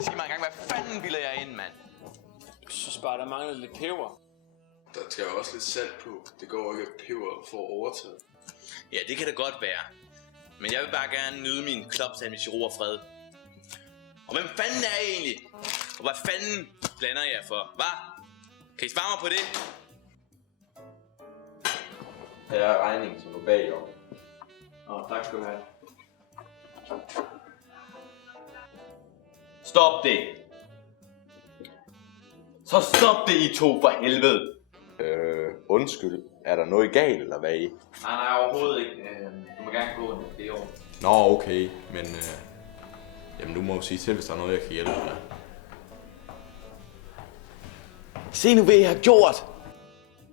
Sig mig engang, hvad fanden bilder jeg ind, mand? Jeg synes bare, der mangler lidt peber. Der skal også lidt salt på. Det går ikke, at peber får overtaget. Ja, det kan det godt være. Men jeg vil bare gerne nyde min klopsandwich i ro og fred. Og hvem fanden er jeg egentlig? Og hvad fanden blander jeg for? Hvad? Kan I svare mig på det? Her er regningen, som du bag om. Tak skal du have. Stop det! Så stop det, I to, for helvede! Undskyld. Er der noget galt, eller hvad i? Nej, overhovedet ikke. Du må gerne gå, det er ordentligt. Nå, okay, men jamen du må jo sige til, hvis der er noget, jeg kan hjælpe med. Se nu, hvad jeg har gjort!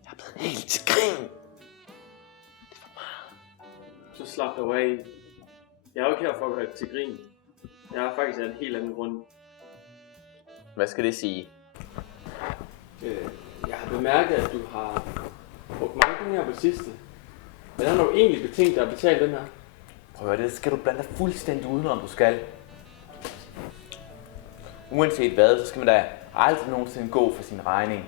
Jeg er blevet helt til grin! Så slap dig af. Jeg er jo ikke her for at gøre til grin. Jeg har faktisk af en helt anden grund. Hvad skal det sige? Jeg har bemærket, at du har brugt mange penge her på det sidste. Men har du egentlig betænkt dig at betale den her? Prøv at det skal du blande dig fuldstændig udenom, du skal. Uanset hvad, så skal man da aldrig nogensinde gå for sin regning.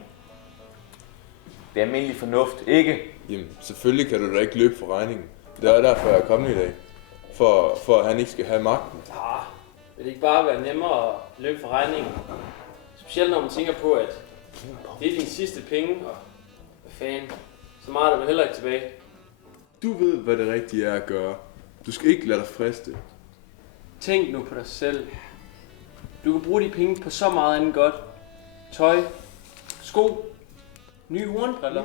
Det er almindelig fornuft, ikke? Jamen, selvfølgelig kan du da ikke løbe for regningen. Det er derfor, jeg er kommet i dag. For at han ikke skal have magten. Vil det ikke bare være nemmere at løbe for regningen? Specielt når man tænker på, at det er dine sidste penge, og hvad fanden, så meget er der vel heller ikke tilbage. Du ved, hvad det rigtige er at gøre. Du skal ikke lade dig friste. Tænk nu på dig selv. Du kan bruge de penge på så meget andet godt. Tøj, sko, nye hornbriller.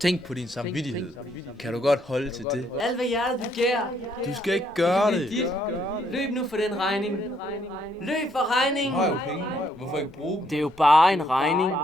Tænk på din samvittighed. Kan du godt holde til det? Alt hvad hjertet begærer. Du skal ikke gøre det. Løb nu for den regning. Løb for regningen. Du har jo penge. Hvorfor ikke bruge dem? Det er jo bare en regning.